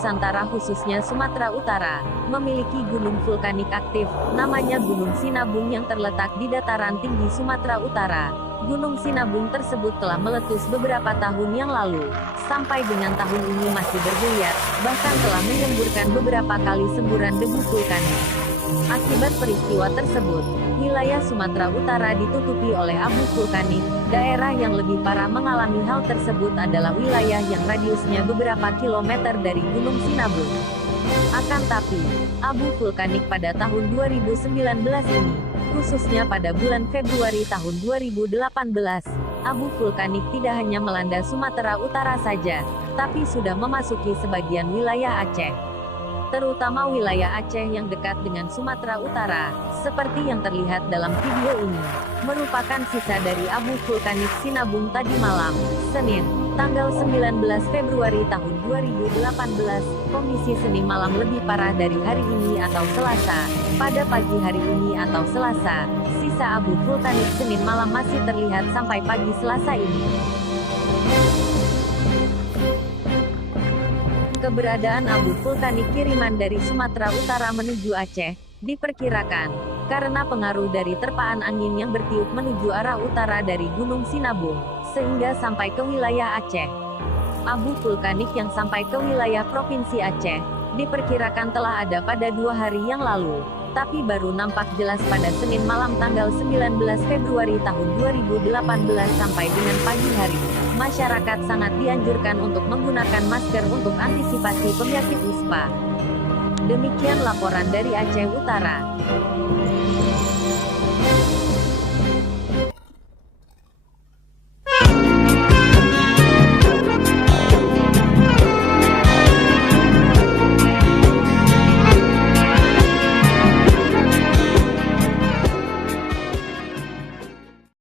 Nusantara khususnya Sumatera Utara, memiliki gunung vulkanik aktif, namanya Gunung Sinabung yang terletak di dataran tinggi Sumatera Utara. Gunung Sinabung tersebut telah meletus beberapa tahun yang lalu, sampai dengan tahun ini masih bergeliat, bahkan telah menyemburkan beberapa kali semburan debu vulkanik. Akibat peristiwa tersebut, wilayah Sumatera Utara ditutupi oleh abu vulkanik. Daerah yang lebih parah mengalami hal tersebut adalah wilayah yang radiusnya beberapa kilometer dari Gunung Sinabung. Akan tapi, abu vulkanik pada tahun 2019 ini, khususnya pada bulan Februari tahun 2018, abu vulkanik tidak hanya melanda Sumatera Utara saja, tapi sudah memasuki sebagian wilayah Aceh. Terutama wilayah Aceh yang dekat dengan Sumatera Utara, seperti yang terlihat dalam video ini, merupakan sisa dari abu vulkanik Sinabung tadi malam, Senin, tanggal 19 Februari tahun 2018, kondisi Seni malam lebih parah dari hari ini atau Selasa. Pada pagi hari ini atau Selasa, sisa abu vulkanik Senin malam masih terlihat sampai pagi Selasa ini. Keberadaan abu vulkanik kiriman dari Sumatera Utara menuju Aceh, diperkirakan, karena pengaruh dari terpaan angin yang bertiup menuju arah utara dari Gunung Sinabung, sehingga sampai ke wilayah Aceh. Abu vulkanik yang sampai ke wilayah Provinsi Aceh, diperkirakan telah ada pada 2 hari yang lalu, tapi baru nampak jelas pada Senin malam tanggal 19 Februari tahun 2018 sampai dengan pagi hari. Masyarakat sangat dianjurkan untuk menggunakan masker untuk antisipasi penyakit ispa. Demikian laporan dari Aceh Utara.